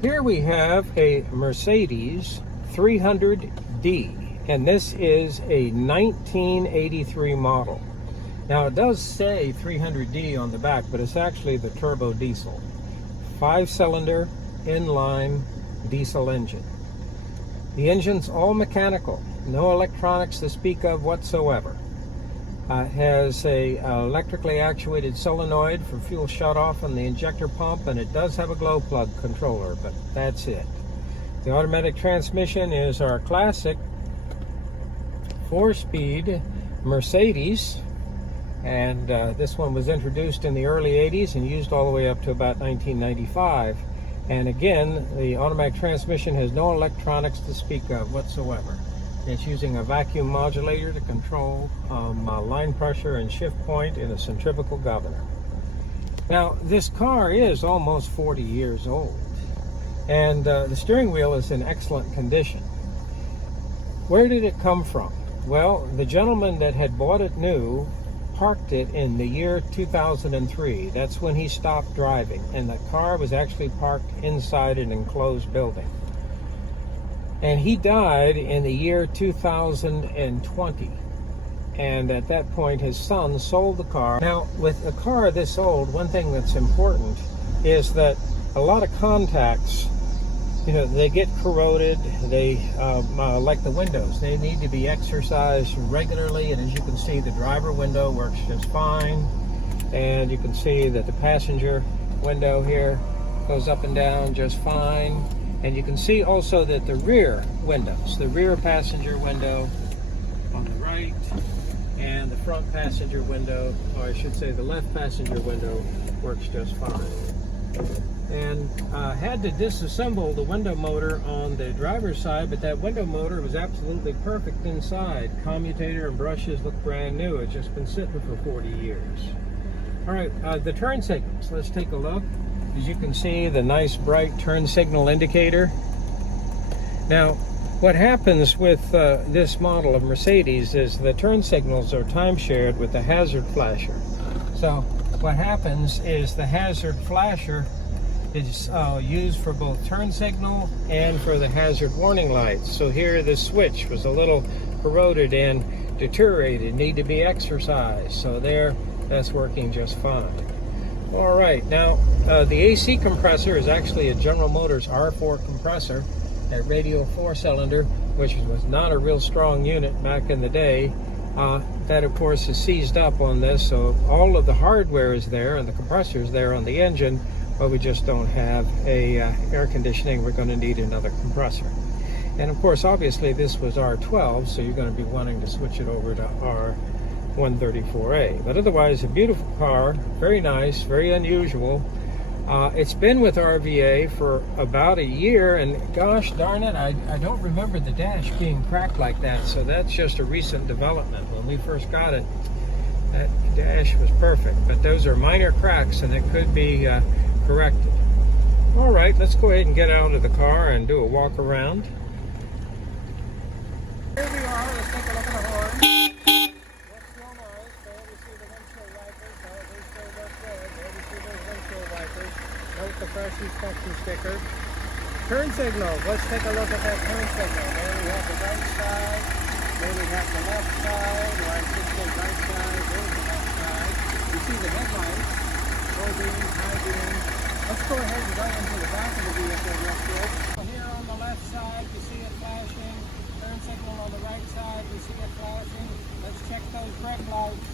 Here we have a Mercedes 300D, and this is a 1983 model. Now it does say 300D on the back, but it's actually the turbo diesel. 5-cylinder inline diesel engine. The engine's all mechanical, no electronics to speak of whatsoever. It has a electrically actuated solenoid for fuel shutoff on the injector pump, and it does have a glow plug controller, but that's it. The automatic transmission is our classic 4-speed Mercedes, and this one was introduced in the early 80s and used all the way up to about 1995. And again, the automatic transmission has no electronics to speak of whatsoever. It's using a vacuum modulator to control line pressure and shift point in a centrifugal governor. Now, this car is almost 40 years old, and the steering wheel is in excellent condition. Where did it come from? Well, the gentleman that had bought it new parked it in the year 2003. That's when he stopped driving, and the car was actually parked inside an enclosed building. And he died in the year 2020. And at that point, his son sold the car. Now, with a car this old, one thing that's important is that a lot of contacts, they get corroded. They, like the windows, they need to be exercised regularly. And as you can see, the driver window works just fine. And you can see that the passenger window here goes up and down just fine. And you can see also that the rear windows, the rear passenger window on the right, and the front passenger window, or I should say the left passenger window, works just fine. And had to disassemble the window motor on the driver's side, but that window motor was absolutely perfect inside. Commutator and brushes look brand new. It's just been sitting for 40 years. All right, the turn signals, let's take a look. As you can see, the nice bright turn signal indicator. Now, what happens with this model of Mercedes is the turn signals are time-shared with the hazard flasher. So what happens is the hazard flasher is used for both turn signal and for the hazard warning lights. So here this switch was a little corroded and deteriorated, need to be exercised. So there, that's working just fine. All right, now the AC compressor is actually a General Motors R4 compressor, that radial 4-cylinder, which was not a real strong unit back in the day. That of course is seized up on this, so all of the hardware is there and the compressor is there on the engine, but we just don't have a air conditioning. We're going to need another compressor. And of course, obviously this was R12, so you're going to be wanting to switch it over to R134A. But otherwise, a beautiful car, very nice, very unusual. It's been with RVA for about a year, and gosh darn it, I don't remember the dash being cracked like that, so that's just a recent development. When we first got it, that dash was perfect, but those are minor cracks and it could be corrected. All right, let's go ahead and get out of the car and do a walk around. Here we are, let's take a look at the horn. Looks real nice. There we see the windshield wipers. They still look good. There we see those windshield wipers. Note the fresh inspection sticker. Turn signals. Let's take a look at that turn signal. There we have the right side. There we have the left side. Or I should say right side. There's the left side. You see the headlights. Low beam, high beam. Let's go ahead and go into the back of the vehicle real quick. Here on the left side, you see it flashing. Turn signal on the right side, you see it flashing. Let's check those brake lights.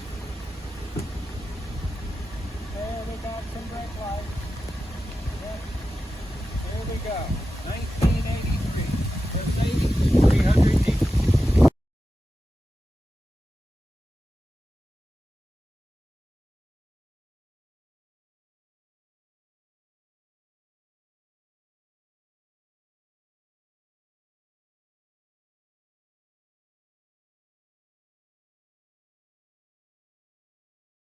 There we got some brake lights. Yep. There we go. Nice.